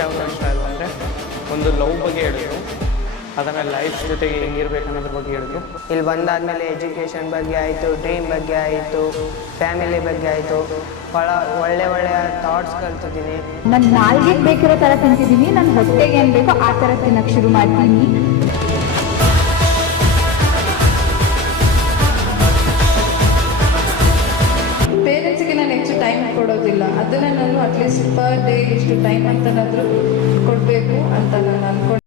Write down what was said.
ಯಾವುದು ಇಷ್ಟ ಇಲ್ಲ ಅಂದರೆ ಒಂದು ಲವ್ ಬಗ್ಗೆ ಹೇಳಿದ್ರು, ಅದರ ಲೈಫ್ ಜೊತೆಗೆ ಹೆಂಗಿರ್ಬೇಕು ಅನ್ನೋದ್ರ ಬಗ್ಗೆ ಹೇಳಿದ್ರು. ಇಲ್ಲಿ ಬಂದಾದಮೇಲೆ ಎಜುಕೇಷನ್ ಬಗ್ಗೆ ಆಯಿತು, ಡ್ರೀಮ್ ಬಗ್ಗೆ ಆಯಿತು, ಫ್ಯಾಮಿಲಿ ಬಗ್ಗೆ ಆಯಿತು, ಒಳ್ಳೆ ಒಳ್ಳೆಯ ಥಾಟ್ಸ್ ಕಲ್ತಿದ್ದೀನಿ. ನನ್ನ ನಾಲ್ಗಿಗೆ ಬೇಕಿರೋ ಥರ ತಿಂತಿದ್ದೀನಿ, ನನ್ನ ಹೊಟ್ಟೆಗೆ ಏನು ಬೇಕೋ ಆ ಥರ ತಿನ್ನಕ್ಕೆ ಶುರು ಮಾಡ್ತೀನಿ. ಪೇರೆಂಟ್ಸ್ಗೆ ನಾನು ಹೆಚ್ಚು ಟೈಮ್ ಕೊಡೋದಿಲ್ಲ. ಅದನ್ನು ನಾನು ಅಟ್ಲೀಸ್ಟ್ ಪರ್ ಡೇ ಇಷ್ಟು ಟೈಮ್ ಅಂತನಾದರೂ ಕೊಡಬೇಕು ಅಂತ ನಾನು ಅಂದ್ಕೊಂಡು